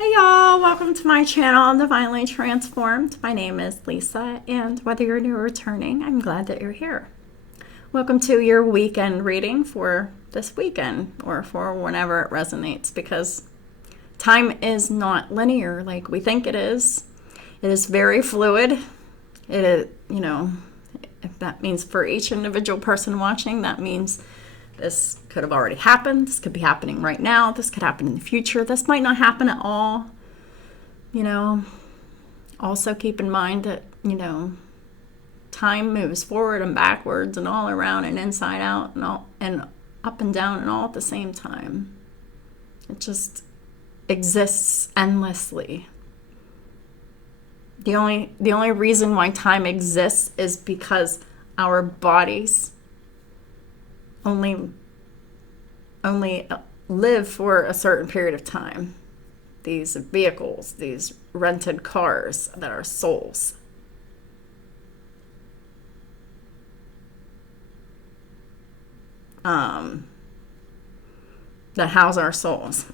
Hey y'all, welcome to my channel, Divinely Transformed. My name is Lisa, and whether you're new or returning, I'm glad that you're here. Welcome to your weekend reading for this weekend, or for whenever it resonates, because time is not linear like we think it is. It is very fluid. It is, if that means for each individual person watching, that means this could have already happened. This could be happening right now. This could happen in the future. This might not happen at all. Also keep in mind that, time moves forward and backwards and all around and inside out and up and down and all at the same time. It just exists endlessly. The only reason why time exists is because our bodies only live for a certain period of time. These vehicles, these rented cars that are souls. That house our souls.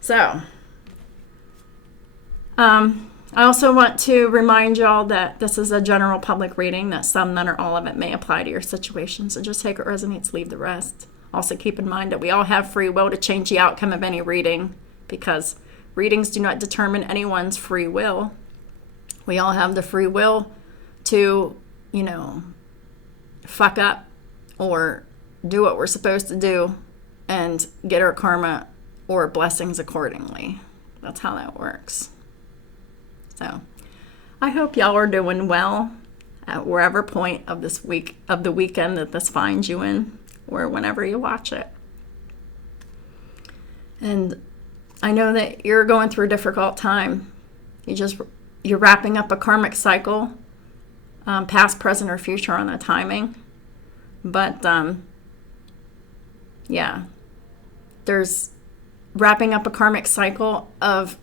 So, I also want to remind y'all that this is a general public reading, that some, none, or all of it may apply to your situation. So just take what resonates, leave the rest. Also keep in mind that we all have free will to change the outcome of any reading, because readings do not determine anyone's free will. We all have the free will to, fuck up or do what we're supposed to do and get our karma or blessings accordingly. That's how that works. So I hope y'all are doing well at wherever point of this week, of the weekend that this finds you in, or whenever you watch it. And I know that you're going through a difficult time. You're wrapping up a karmic cycle, past, present, or future on the timing. But there's wrapping up a karmic cycle of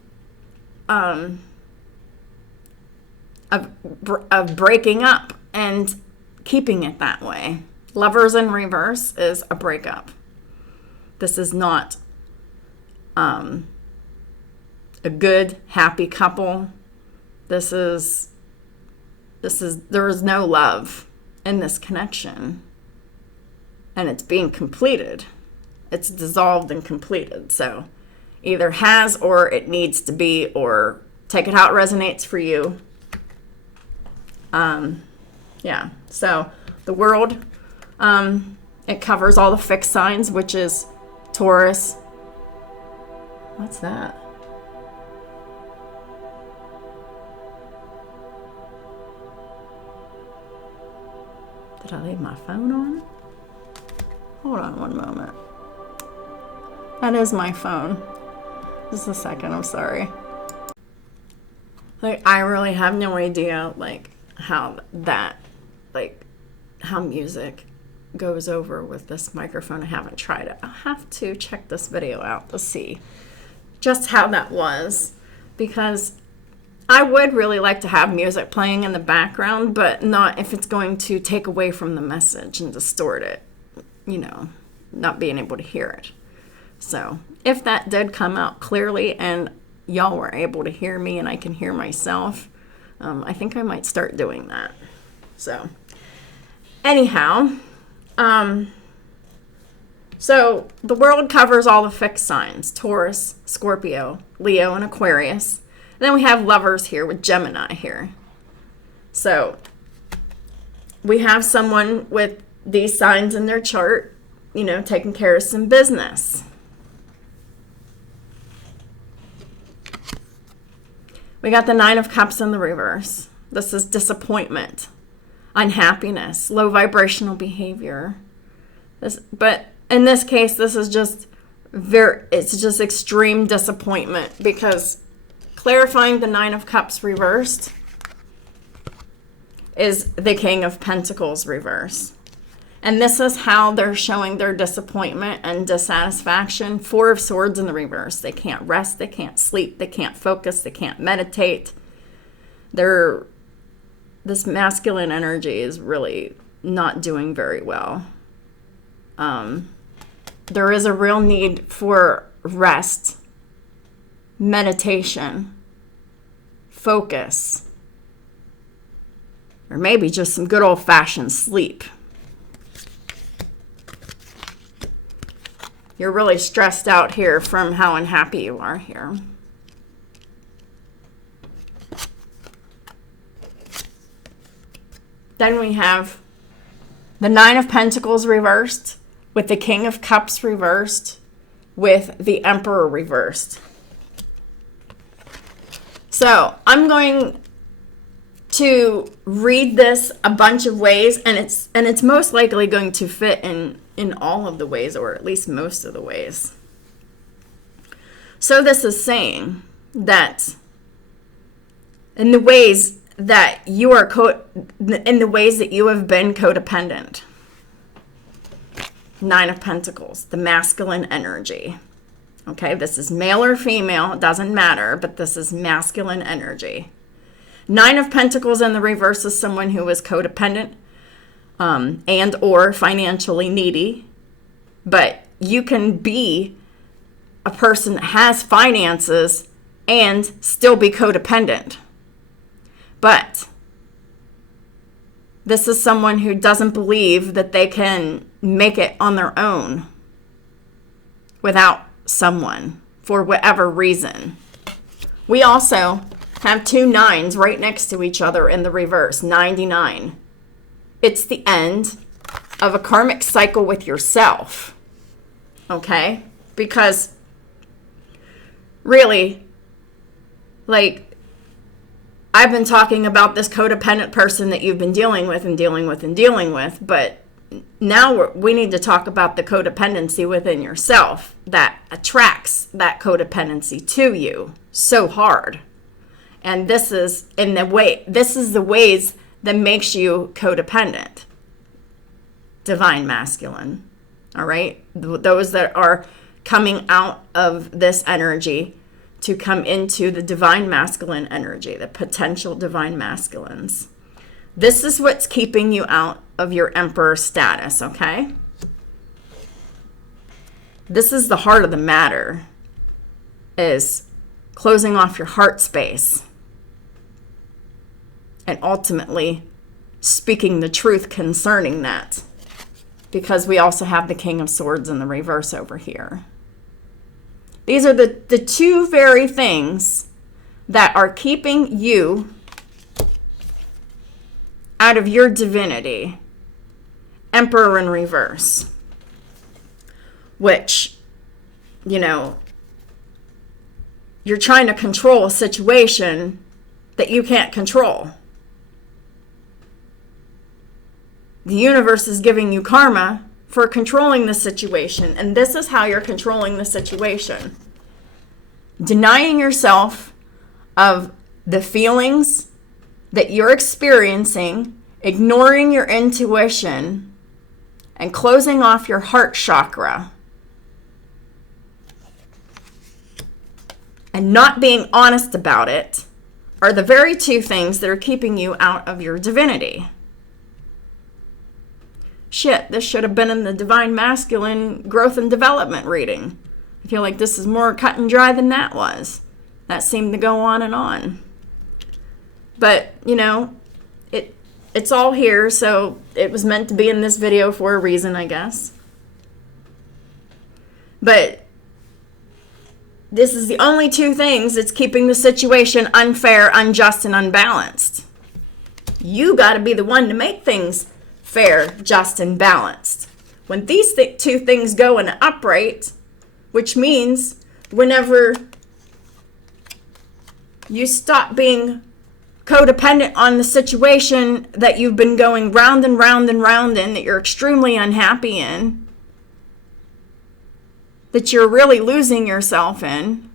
breaking up and keeping it that way. Lovers in reverse is a breakup. This is not a good, happy couple. There is no love in this connection, and it's being completed. It's dissolved and completed. So either has, or it needs to be, or take it how it resonates for you. So the world, it covers all the fixed signs, which is Taurus. What's that? Did I leave my phone on? Hold on one moment. That is my phone. Just a second, I'm sorry. I really have no idea, how music goes over with this microphone. I haven't tried it. I'll have to check this video out to see just how that was, because I would really like to have music playing in the background, but not if it's going to take away from the message and distort it, not being able to hear it. So if that did come out clearly and y'all were able to hear me and I can hear myself, I think I might start doing that. So anyhow, so the world covers all the fixed signs: Taurus, Scorpio, Leo, and Aquarius. And then we have lovers here with Gemini here. So we have someone with these signs in their chart, taking care of some business. We got the Nine of Cups in the reverse. This is disappointment, unhappiness, low vibrational behavior. But in this case, this is it's just extreme disappointment, because clarifying the Nine of Cups reversed is the King of Pentacles reverse. And this is how they're showing their disappointment and dissatisfaction. Four of Swords in the reverse. They can't rest, they can't sleep, they can't focus, they can't meditate. This masculine energy is really not doing very well. There is a real need for rest meditation, focus, or maybe just some good old-fashioned sleep. You're really stressed out here from how unhappy you are here. Then we have the Nine of Pentacles reversed, with the King of Cups reversed, with the Emperor reversed. So I'm going to read this a bunch of ways, and it's most likely going to fit in all of the ways, or at least most of the ways. So this is saying that in the ways that you are in the ways that you have been codependent. Nine of Pentacles, the masculine energy. Okay, this is male or female, it doesn't matter, but this is masculine energy. Nine of Pentacles in the reverse is someone who is codependent and or financially needy. But you can be a person that has finances and still be codependent. But this is someone who doesn't believe that they can make it on their own without someone for whatever reason. We also have two nines right next to each other in the reverse, 99. It's the end of a karmic cycle with yourself, okay? Because really, like, I've been talking about this codependent person that you've been dealing with, but now we need to talk about the codependency within yourself that attracts that codependency to you so hard. And this is the ways that makes you codependent. Divine masculine, all right? Those that are coming out of this energy to come into the divine masculine energy, the potential divine masculines. This is what's keeping you out of your emperor status, okay? This is the heart of the matter, is closing off your heart space and ultimately speaking the truth concerning that, because we also have the King of Swords in the reverse over here. These are the two very things that are keeping you out of your divinity. Emperor in reverse, which, you know, you're trying to control a situation that you can't control. The universe is giving you karma for controlling the situation, and this is how you're controlling the situation. Denying yourself of the feelings that you're experiencing, ignoring your intuition, and closing off your heart chakra. And not being honest about it are the very two things that are keeping you out of your divinity. Shit, this should have been in the Divine Masculine Growth and Development reading. I feel like this is more cut and dry than that was. That seemed to go on and on. But, you know, it's all here, so it was meant to be in this video for a reason, I guess. But this is the only two things that's keeping the situation unfair, unjust, and unbalanced. You got to be the one to make things fair, just, and balanced. When these two things go in upright, which means whenever you stop being codependent on the situation that you've been going round and round and round in, that you're extremely unhappy in, that you're really losing yourself in,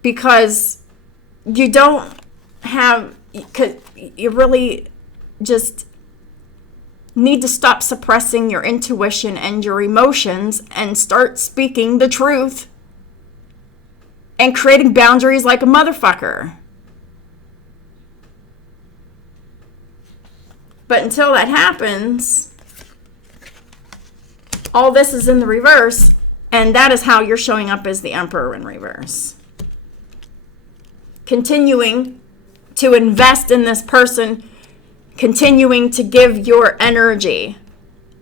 because you don't have, because you really just need to stop suppressing your intuition and your emotions and start speaking the truth and creating boundaries like a motherfucker. But until that happens, all this is in the reverse, And that is how you're showing up as the Emperor in reverse. Continuing to invest in this person, continuing to give your energy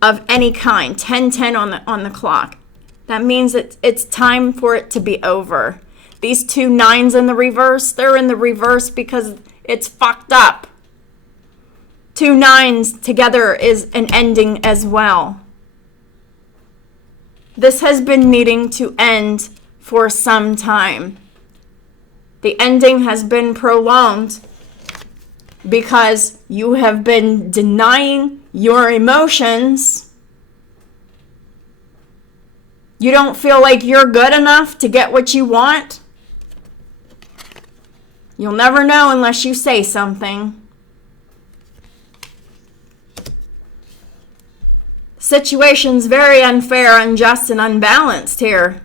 of any kind, 10:10 on the clock. That means it's time for it to be over. These 2 9s in the reverse, they're in the reverse because it's fucked up. 2 9s together is an ending as well. This has been needing to end for some time. The ending has been prolonged because you have been denying your emotions. You don't feel like you're good enough to get what you want. You'll never know unless you say something. Situation's very unfair, unjust, and unbalanced here.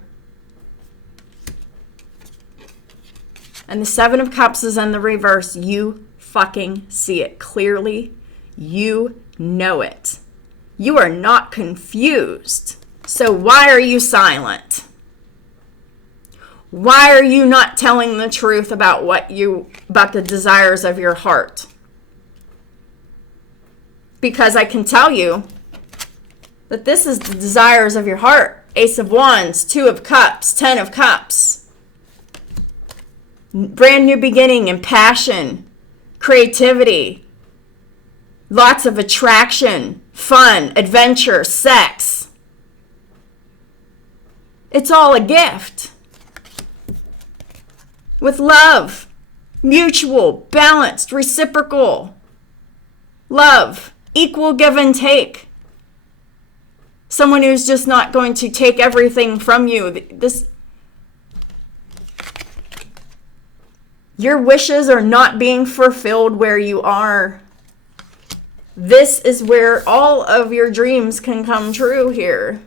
And the 7 of Cups is in the reverse. You fucking see it clearly. You know it. You are not confused. So why are you silent? Why are you not telling the truth about about the desires of your heart? Because I can tell you that this is the desires of your heart. Ace of Wands, 2 of Cups, 10 of Cups. Brand new beginning and passion, creativity, lots of attraction, fun, adventure, sex. It's all a gift. With love, mutual, balanced, reciprocal. Love, equal give and take. Someone who's just not going to take everything from you. Your wishes are not being fulfilled where you are. This is where all of your dreams can come true here.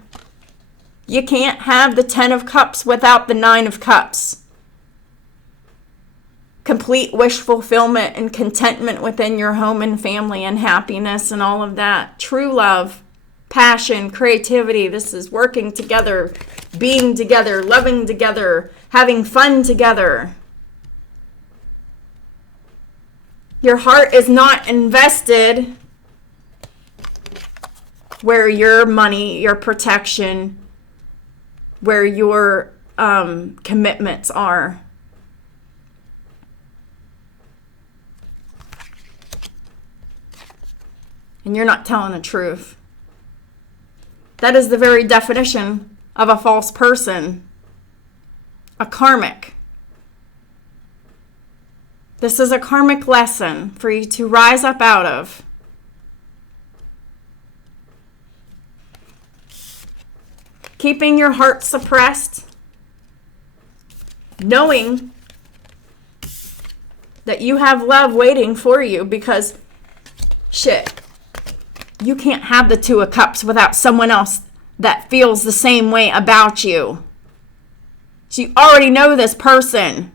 You can't have the 10 of Cups without the 9 of Cups. Complete wish fulfillment and contentment within your home and family and happiness and all of that. True love, passion, creativity. This is working together, being together, loving together, having fun together. Your heart is not invested where your money, your protection, where your commitments are. And you're not telling the truth. That is the very definition of a false person, a karmic. This is a karmic lesson for you to rise up out of. Keeping your heart suppressed, knowing that you have love waiting for you, because shit, you can't have the 2 of Cups without someone else that feels the same way about you. So you already know this person.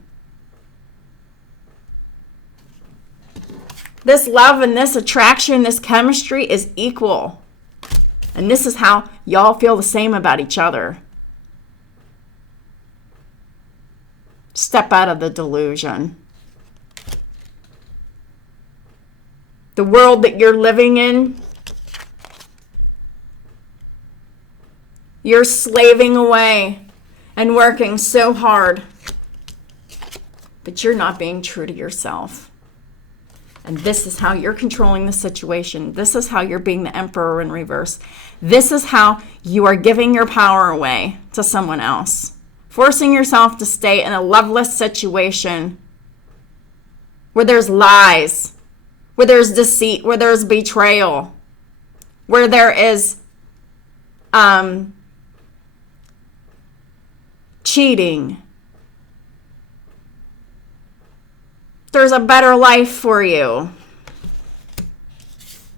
This love and this attraction, this chemistry is equal. And this is how y'all feel the same about each other. Step out of the delusion. The world that you're living in, you're slaving away and working so hard, but you're not being true to yourself. And this is how you're controlling the situation. This is how you're being the Emperor in reverse. This is how you are giving your power away to someone else. Forcing yourself to stay in a loveless situation where there's lies, where there's deceit, where there's betrayal, where there is cheating. There's a better life for you.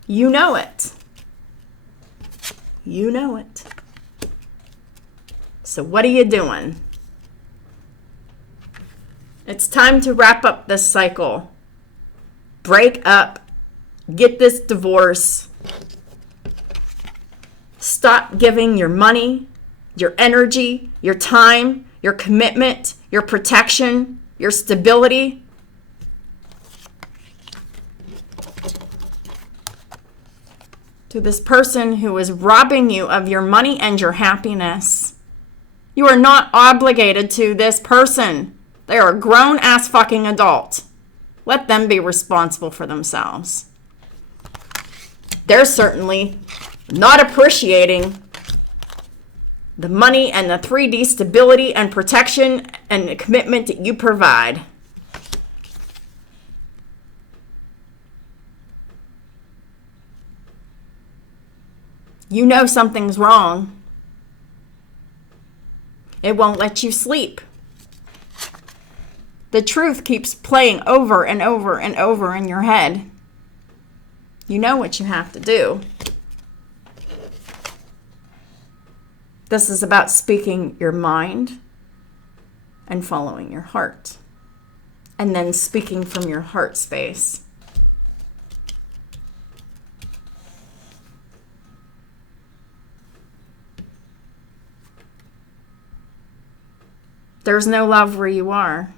You know it. You know it. So what are you doing? It's time to wrap up this cycle. Break up. Get this divorce. Stop giving your money, your energy, your time, your commitment, your protection, your stability. To this person who is robbing you of your money and your happiness. You are not obligated to this person. They are a grown-ass fucking adult. Let them be responsible for themselves. They're certainly not appreciating the money and the 3D stability and protection and the commitment that you provide. You know something's wrong. It won't let you sleep. The truth keeps playing over and over and over in your head. You know what you have to do. This is about speaking your mind and following your heart. And then speaking from your heart space. There's no love where you are.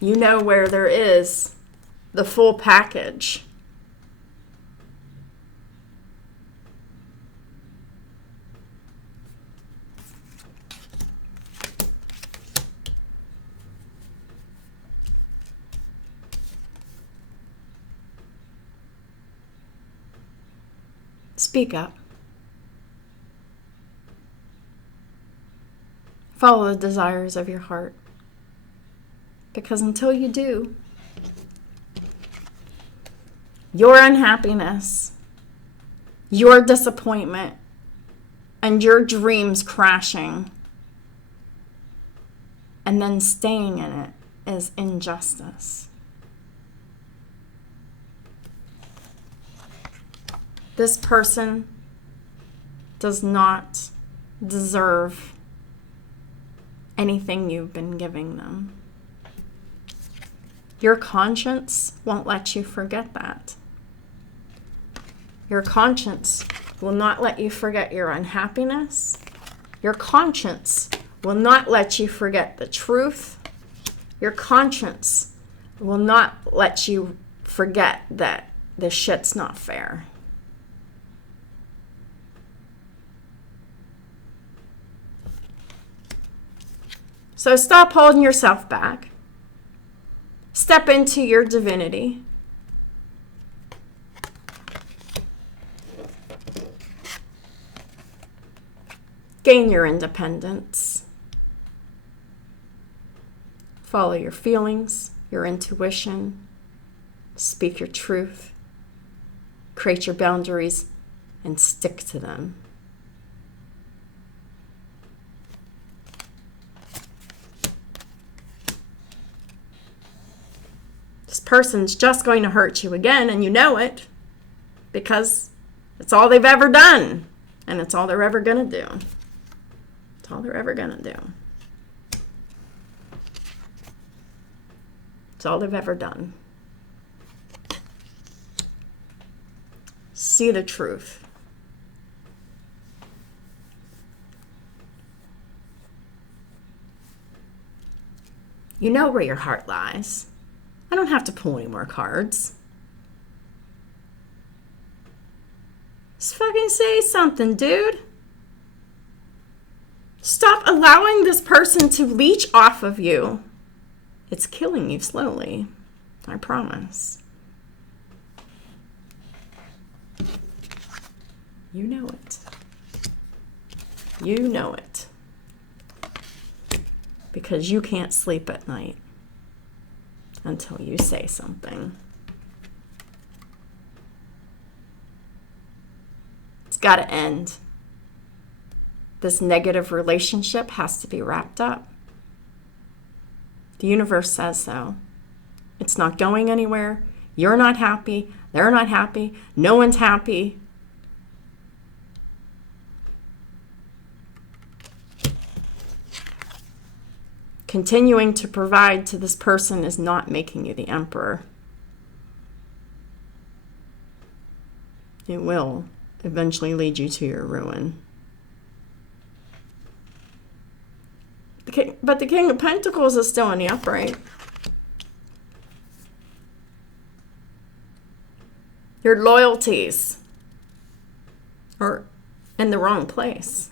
You know where there is the full package. Speak up. Follow the desires of your heart. Because until you do, your unhappiness, your disappointment, and your dreams crashing, and then staying in it is injustice. This person does not deserve anything you've been giving them. Your conscience won't let you forget that. Your conscience will not let you forget your unhappiness. Your conscience will not let you forget the truth. Your conscience will not let you forget that this shit's not fair. So stop holding yourself back. Step into your divinity. Gain your independence. Follow your feelings, your intuition. Speak your truth. Create your boundaries and stick to them. This person's just going to hurt you again, and you know it, because it's all they've ever done, and it's all they're ever going to do. It's all they're ever going to do. It's all they've ever done. See the truth. You know where your heart lies. I don't have to pull any more cards. Just fucking say something, dude. Stop allowing this person to leech off of you. It's killing you slowly. I promise. You know it. You know it. Because you can't sleep at night until you say something. It's got to end. This negative relationship has to be wrapped up. The universe says so. It's not going anywhere. You're not happy. They're not happy. No one's happy. Continuing to provide to this person is not making you the emperor. It will eventually lead you to your ruin. But the King of Pentacles is still in the upright. Your loyalties are in the wrong place.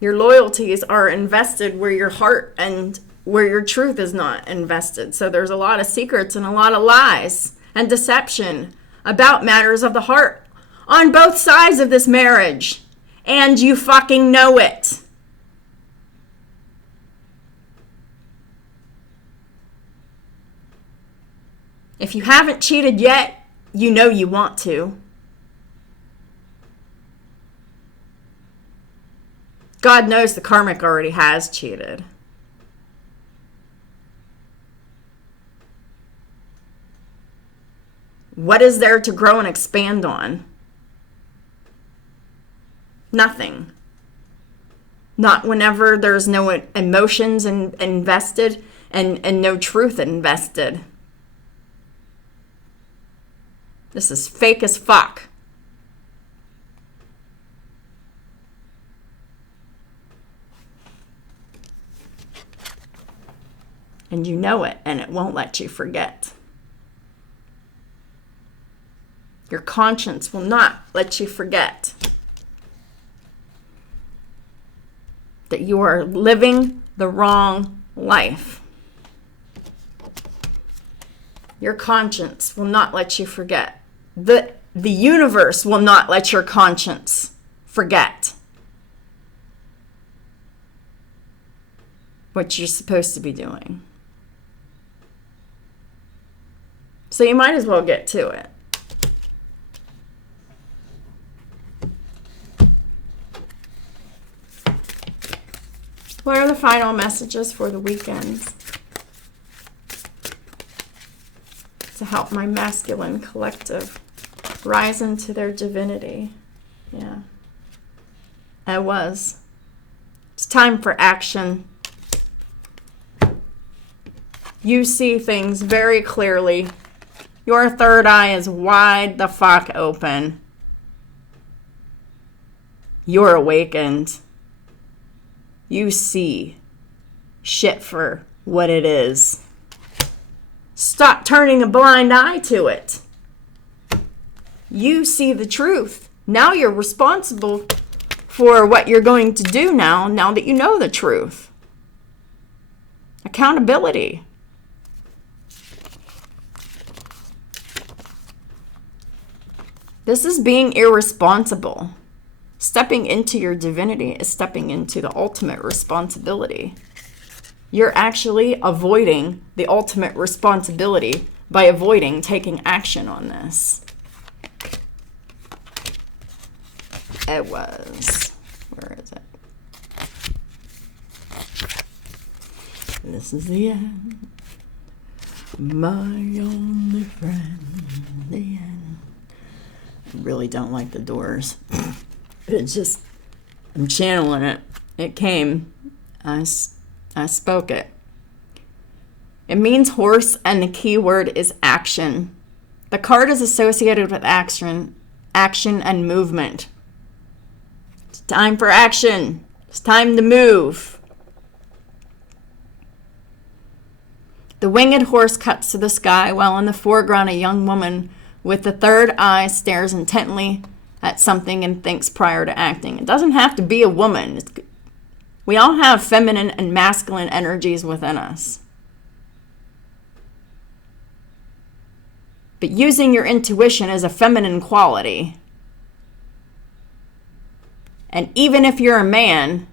Your loyalties are invested where your heart and where your truth is not invested. So there's a lot of secrets and a lot of lies and deception about matters of the heart on both sides of this marriage. And you fucking know it. If you haven't cheated yet, you know you want to. God knows the karmic already has cheated. What is there to grow and expand on? Nothing. Not whenever there's no emotions invested and no truth invested. This is fake as fuck. And you know it, and it won't let you forget. Your conscience will not let you forget that you are living the wrong life. Your conscience will not let you forget. The universe will not let your conscience forget what you're supposed to be doing. So you might as well get to it. What are the final messages for the weekends to help my masculine collective rise into their divinity? Yeah. It's time for action. You see things very clearly. Your third eye is wide the fuck open. You're awakened. You see shit for what it is. Stop turning a blind eye to it. You see the truth. Now you're responsible for what you're going to do now that you know the truth. Accountability. This is being irresponsible. Stepping into your divinity is stepping into the ultimate responsibility. You're actually avoiding the ultimate responsibility by avoiding taking action on this. It was, where is it? This is the end. My only friend, the end. I really don't like the Doors. It's just, I'm channeling it. It came. I spoke it. It means horse, and the key word is action. The card is associated with action and movement. It's time for action. It's time to move. The winged horse cuts to the sky, while in the foreground a young woman with the third eye stares intently at something and thinks prior to acting. It doesn't have to be a woman. We all have feminine and masculine energies within us. But using your intuition is a feminine quality. And even if you're a man,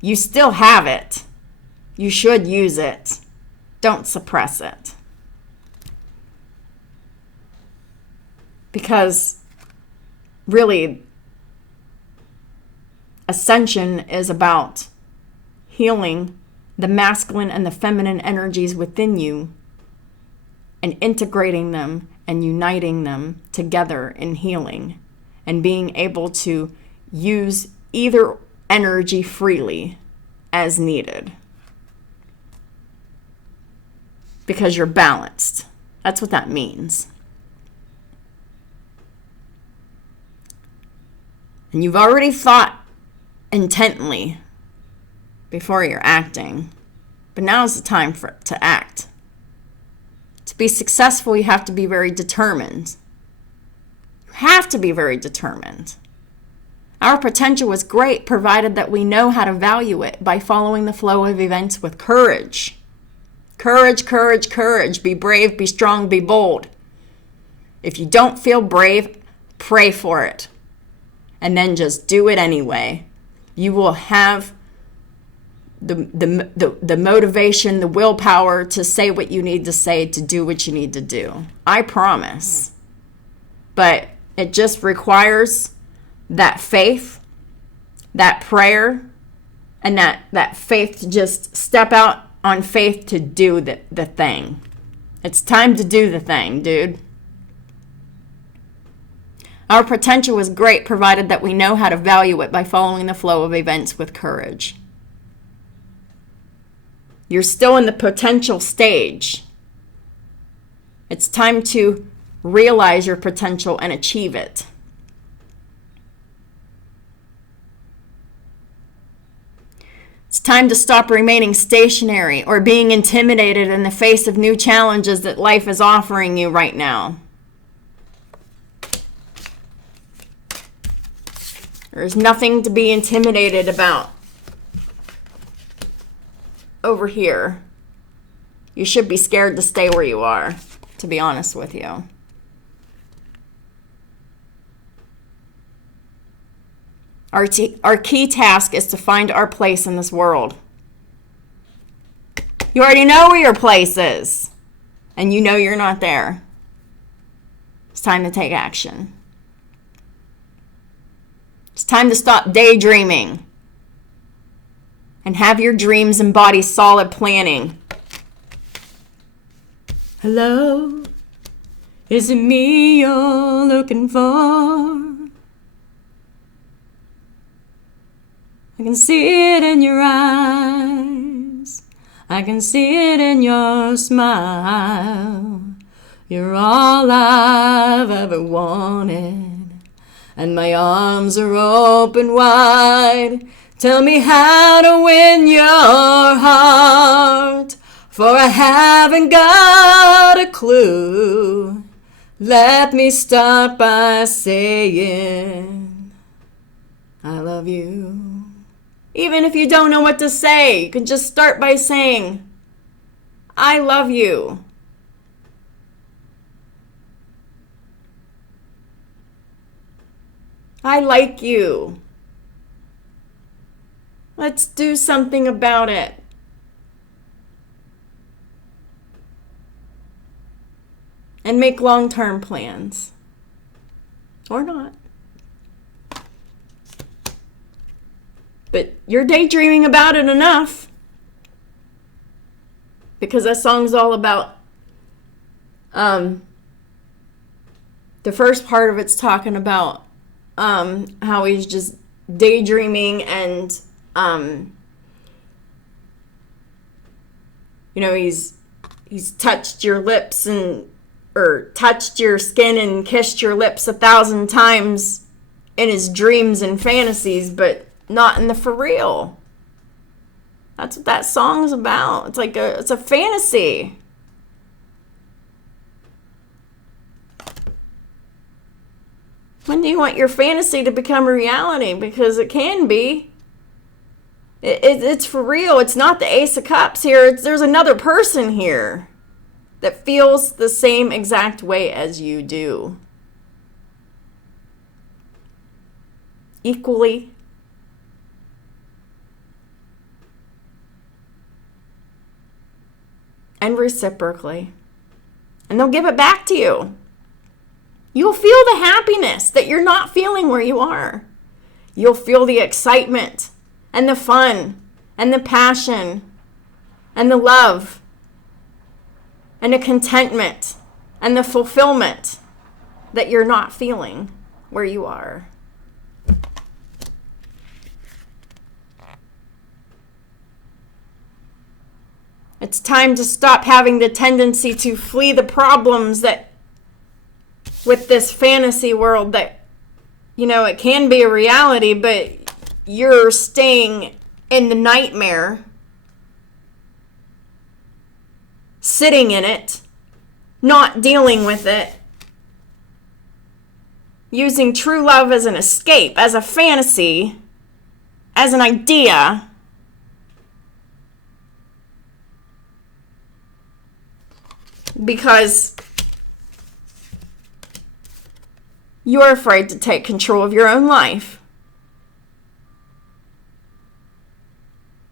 you still have it. You should use it. Don't suppress it. Because really, ascension is about healing the masculine and the feminine energies within you and integrating them and uniting them together in healing and being able to use either energy freely as needed. Because you're balanced. That's what that means. And you've already thought intently before you're acting. But now is the time to act. To be successful, you have to be very determined. You have to be very determined. Our potential is great, provided that we know how to value it by following the flow of events with courage. Courage, courage, courage. Be brave, be strong, be bold. If you don't feel brave, pray for it. And then just do it anyway. You will have the motivation, the willpower to say what you need to say, to do what you need to do. I promise. But it just requires that faith, that prayer, and that faith to just step out on faith to do the thing. It's time to do the thing, dude. Our potential is great, provided that we know how to value it by following the flow of events with courage. You're still in the potential stage. It's time to realize your potential and achieve it. It's time to stop remaining stationary or being intimidated in the face of new challenges that life is offering you right now. There's nothing to be intimidated about over here. You should be scared to stay where you are, to be honest with you. Our key task is to find our place in this world. You already know where your place is, and you know you're not there. It's time to take action. It's time to stop daydreaming and have your dreams embody solid planning. Hello, is it me you're looking for? I can see it in your eyes. I can see it in your smile. You're all I've ever wanted. And my arms are open wide. Tell me how to win your heart, for I haven't got a clue. Let me start by saying I love you. Even if you don't know what to say, you can just start by saying I love you. I like you. Let's do something about it. And make long-term plans. Or not. But you're daydreaming about it enough. Because that song's all about the first part of it's talking about how he's just daydreaming and he's touched your lips or touched your skin and kissed your lips 1,000 times in his dreams and fantasies, but not in the for real. That's what that song's about. It's a fantasy. When do you want your fantasy to become a reality? Because it can be. It's for real. It's not the Ace of Cups here. There's another person here that feels the same exact way as you do. Equally. And reciprocally. And they'll give it back to you. You'll feel the happiness that you're not feeling where you are. You'll feel the excitement and the fun and the passion and the love and the contentment and the fulfillment that you're not feeling where you are. It's time to stop having the tendency to flee the problems that with this fantasy world that it can be a reality, but you're staying in the nightmare, sitting in it, not dealing with it, using true love as an escape, as a fantasy, as an idea. Because you're afraid to take control of your own life.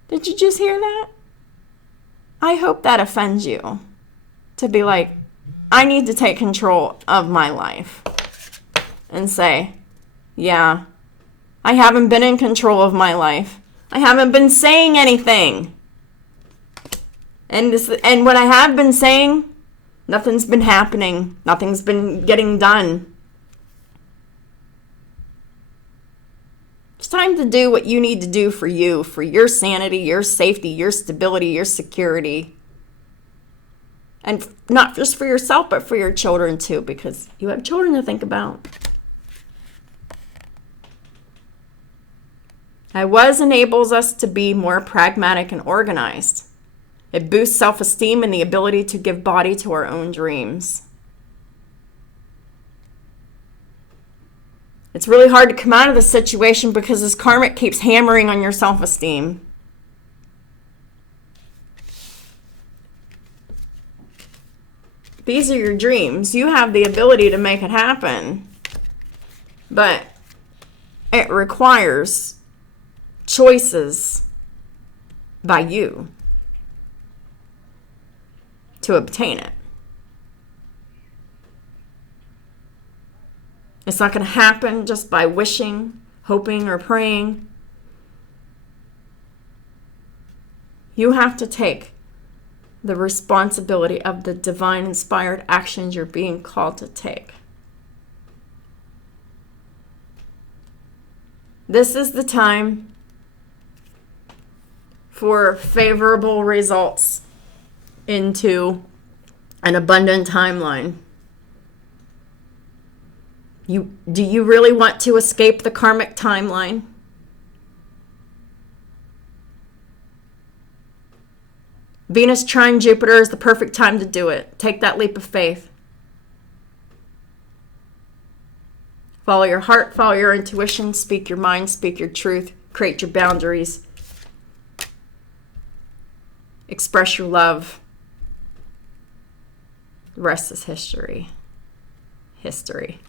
Did you just hear that? I hope that offends you. To be like, I need to take control of my life. And say, yeah, I haven't been in control of my life. I haven't been saying anything. And what I have been saying, nothing's been happening. Nothing's been getting done. It's time to do what you need to do for you, for your sanity, your safety, your stability, your security. And not just for yourself, but for your children too, because you have children to think about. Was enables us to be more pragmatic and organized. It boosts self-esteem and the ability to give body to our own dreams. It's really hard to come out of the situation because this karmic keeps hammering on your self-esteem. These are your dreams. You have the ability to make it happen. But it requires choices by you to obtain it. It's not going to happen just by wishing, hoping, or praying. You have to take the responsibility of the divine inspired actions you're being called to take. This is the time for favorable results into an abundant timeline. Do you really want to escape the karmic timeline? Venus trine Jupiter is the perfect time to do it. Take that leap of faith. Follow your heart, follow your intuition, speak your mind, speak your truth, create your boundaries. Express your love. The rest is history. History.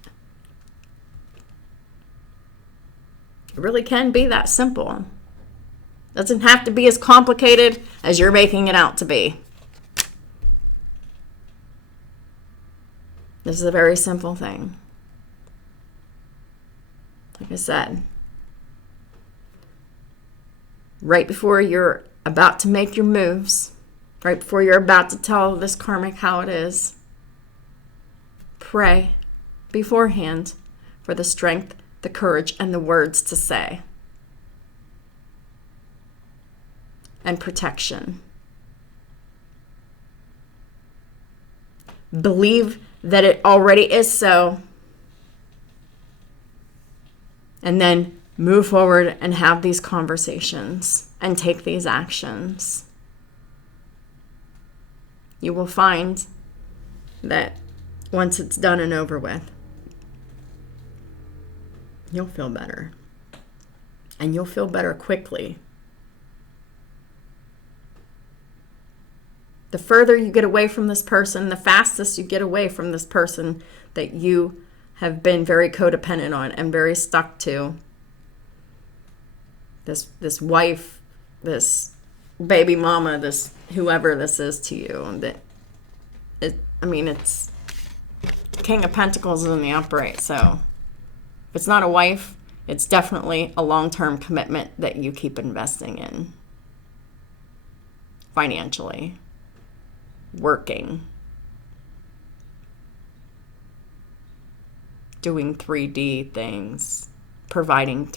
It really can be that simple. Doesn't have to be as complicated as you're making it out to be. This is a very simple thing. Like I said, right before you're about to make your moves, right before you're about to tell this karmic how it is, pray beforehand for the strength, the courage, and the words to say. And protection. Believe that it already is so. And then move forward and have these conversations and take these actions. You will find that once it's done and over with, you'll feel better. And you'll feel better quickly. The further you get away from this person, the fastest you get away from this person that you have been very codependent on and very stuck to. This wife, this baby mama, this whoever this is to you. It's King of Pentacles is in the upright, so if it's not a wife, it's definitely a long-term commitment that you keep investing in. Financially. Working. Doing 3D things. Providing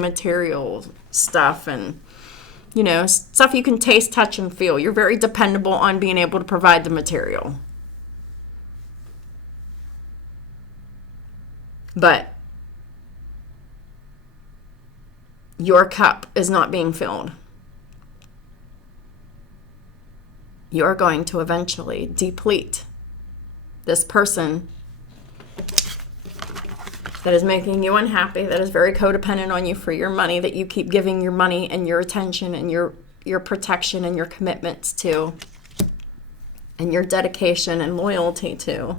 material stuff and, stuff you can taste, touch, and feel. You're very dependable on being able to provide the material. But your cup is not being filled. You're going to eventually deplete this person that is making you unhappy, that is very codependent on you for your money, that you keep giving your money and your attention and your protection and your commitments to, and your dedication and loyalty to.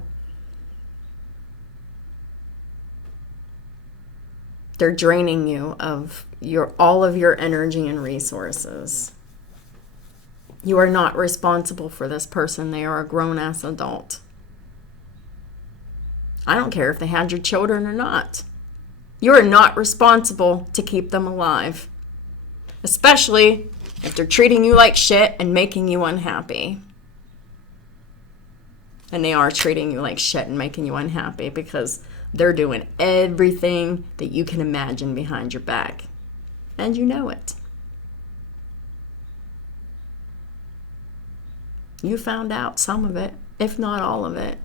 They're draining you of all of your energy and resources. You are not responsible for this person. They are a grown-ass adult. I don't care if they had your children or not. You are not responsible to keep them alive. Especially if they're treating you like shit and making you unhappy. And they are treating you like shit and making you unhappy because they're doing everything that you can imagine behind your back. And you know it. You found out some of it, if not all of it,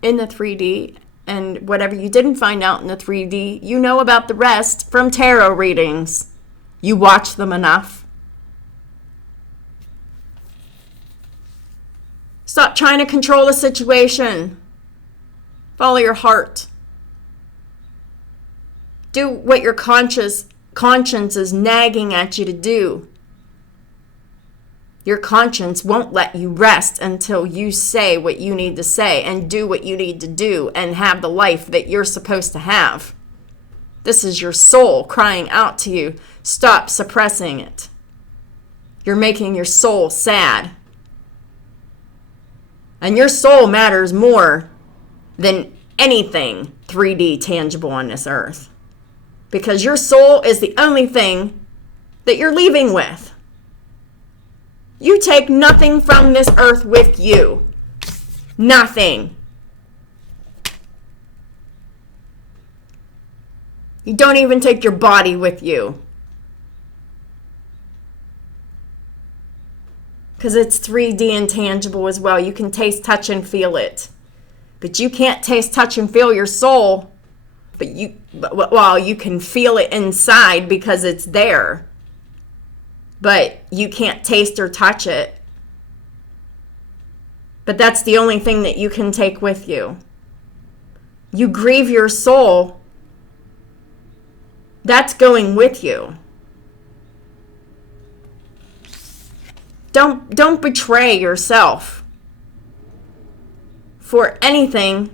in the 3D. And whatever you didn't find out in the 3D, you know about the rest from tarot readings. You watch them enough. Stop trying to control the situation. Follow your heart. Do what your conscience is nagging at you to do. Your conscience won't let you rest until you say what you need to say and do what you need to do and have the life that you're supposed to have. This is your soul crying out to you. Stop suppressing it. You're making your soul sad. And your soul matters more than anything 3D tangible on this earth. Because your soul is the only thing that you're leaving with. You take nothing from this earth with you. Nothing. You don't even take your body with you. Because it's 3D and tangible as well. You can taste, touch, and feel it. But you can't taste, touch, and feel your soul. But you can feel it inside because it's there. But you can't taste or touch it. But that's the only thing that you can take with you. You grieve your soul. That's going with you. Don't betray yourself for anything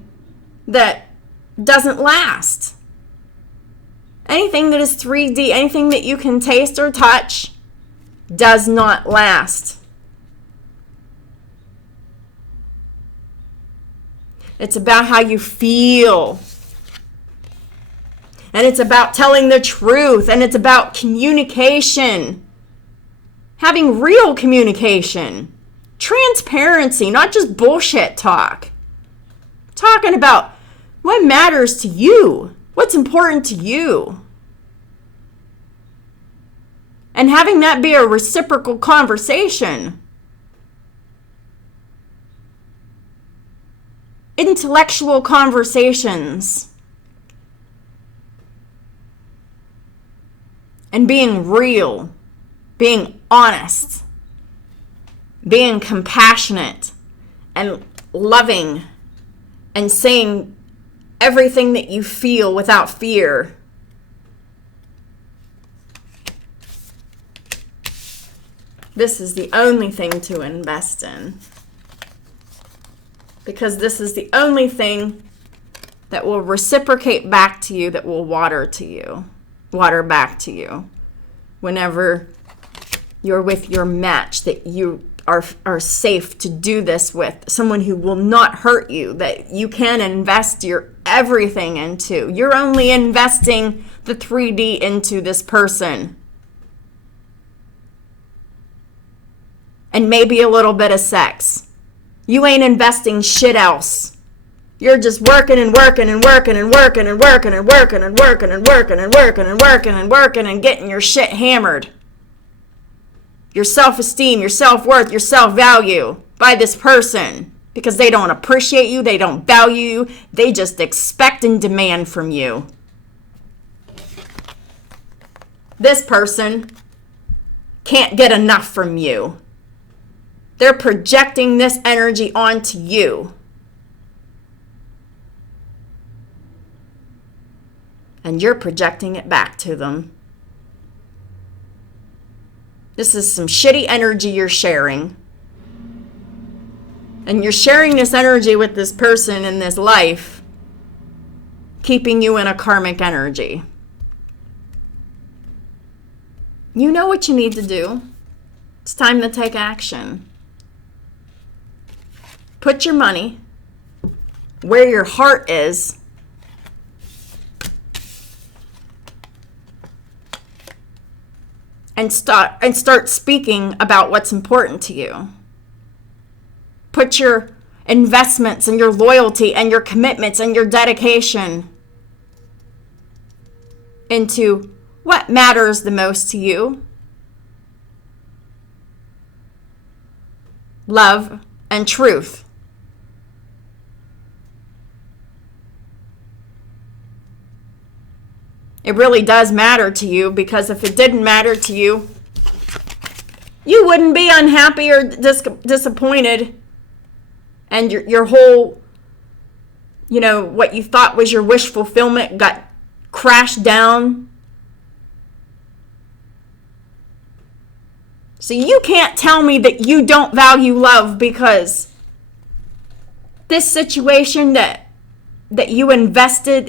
that doesn't last. Anything that is 3D, anything that you can taste or touch, does not last. It's about how you feel. And it's about telling the truth. And it's about communication. Having real communication. Transparency, not just bullshit talk. Talking about what matters to you. What's important to you. And having that be a reciprocal conversation. Intellectual conversations. And being real. Being honest. Being compassionate. And loving. And saying everything that you feel without fear. This is the only thing to invest in. Because this is the only thing that will reciprocate back to you, that will water back to you. Whenever you're with your match, that you are safe to do this with. Someone who will not hurt you, that you can invest your everything into. You're only investing the 3D into this person. And maybe a little bit of sex. You ain't investing shit else. You're just working and working and working and working and working and working and working and working and working and working and working and getting your shit hammered. Your self-esteem, your self-worth, your self-value by this person. because they don't appreciate you, they don't value you, they just expect and demand from you. This person can't get enough from you. They're projecting this energy onto you. And you're projecting it back to them. This is some shitty energy you're sharing. And you're sharing this energy with this person in this life, keeping you in a karmic energy. You know what you need to do. It's time to take action. Put your money where your heart is. And start speaking about what's important to you. Put your investments and your loyalty and your commitments and your dedication into what matters the most to you. Love and truth. It really does matter to you, because if it didn't matter to you, you wouldn't be unhappy or disappointed, and your whole, what you thought was your wish fulfillment got crashed down. So you can't tell me that you don't value love, because this situation that you invested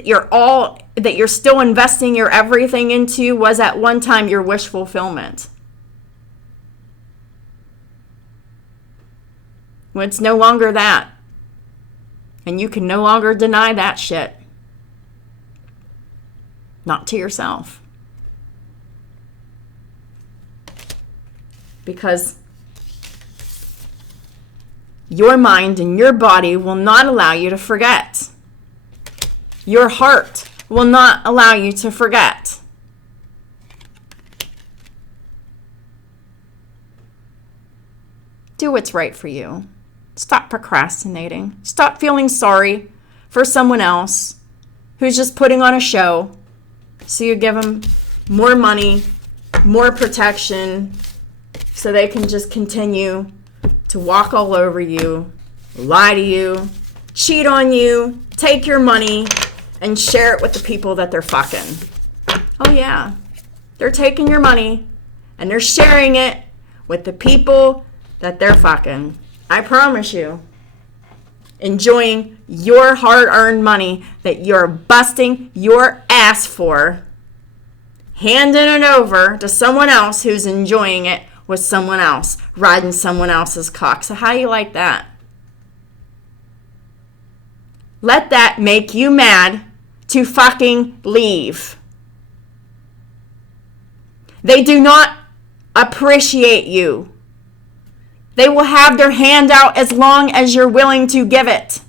that you're still investing your everything into was at one time your wish fulfillment. Well, it's no longer that. And you can no longer deny that shit. Not to yourself. Because your mind and your body will not allow you to forget. Your heart will not allow you to forget. Do what's right for you. Stop procrastinating. Stop feeling sorry for someone else who's just putting on a show. So you give them more money, more protection, so they can just continue to walk all over you, lie to you, cheat on you, take your money, and share it with the people that they're fucking. Oh yeah, they're taking your money and they're sharing it with the people that they're fucking. I promise you. Enjoying your hard-earned money that you're busting your ass for, handing it over to someone else who's enjoying it with someone else, riding someone else's cock. So how you like that? Let that make you mad to fucking leave. They do not appreciate you. They will have their hand out as long as you're willing to give it.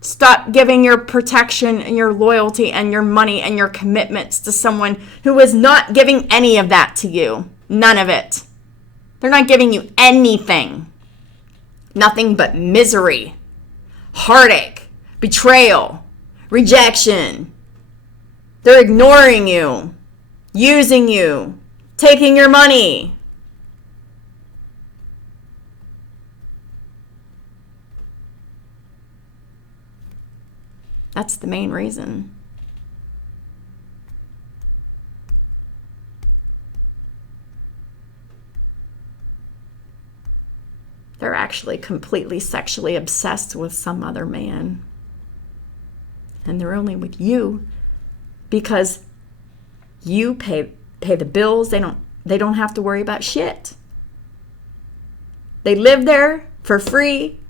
Stop giving your protection and your loyalty and your money and your commitments to someone who is not giving any of that to you. None of it. They're not giving you anything. Nothing but misery, heartache, betrayal, rejection. They're ignoring you, using you, taking your money. That's the main reason. They're actually completely sexually obsessed with some other man. And they're only with you because you pay the bills. They don't have to worry about shit. They live there for free,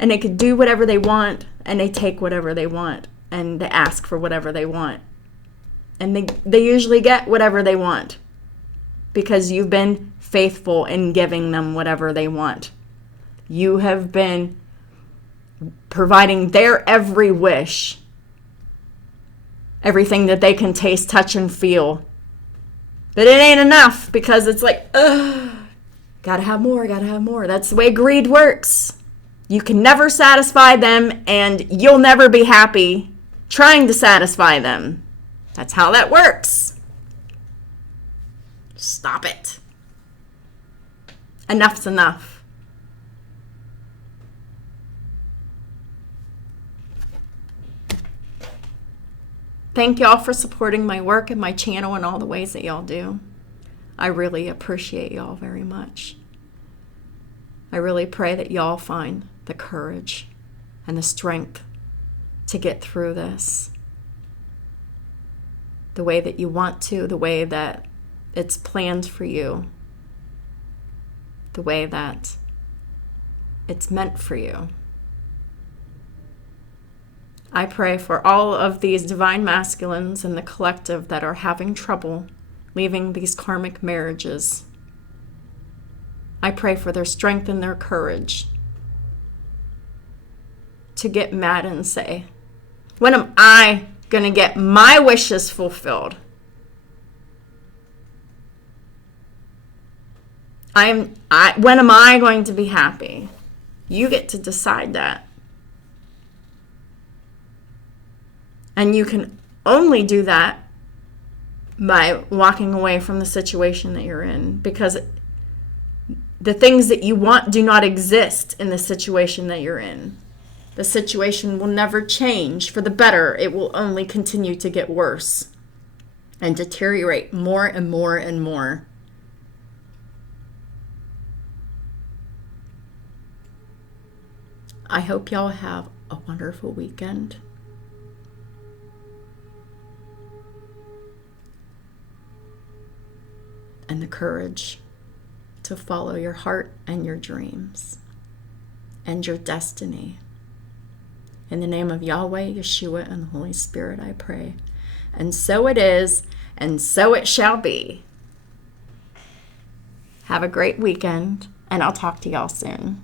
and they could do whatever they want, and they take whatever they want, and they ask for whatever they want. And they usually get whatever they want because you've been faithful in giving them whatever they want. You have been providing their every wish, everything that they can taste, touch, and feel. But it ain't enough because it's like, ugh, gotta have more, gotta have more. That's the way greed works. You can never satisfy them, and you'll never be happy trying to satisfy them. That's how that works. Stop it. Enough's enough. Thank y'all for supporting my work and my channel in all the ways that y'all do. I really appreciate y'all very much. I really pray that y'all find the courage and the strength to get through this the way that you want to, the way that it's planned for you, the way that it's meant for you. I pray for all of these divine masculines in the collective that are having trouble leaving these karmic marriages. I pray for their strength and their courage to get mad and say, when am I going to get my wishes fulfilled? When am I going to be happy? You get to decide that. And you can only do that by walking away from the situation that you're in, because the things that you want do not exist in the situation that you're in. The situation will never change for the better. It will only continue to get worse and deteriorate more and more and more. I hope y'all have a wonderful weekend. And the courage to follow your heart and your dreams and your destiny. In the name of Yahweh, Yeshua, and the Holy Spirit, I pray. And so it is, and so it shall be. Have a great weekend, and I'll talk to y'all soon.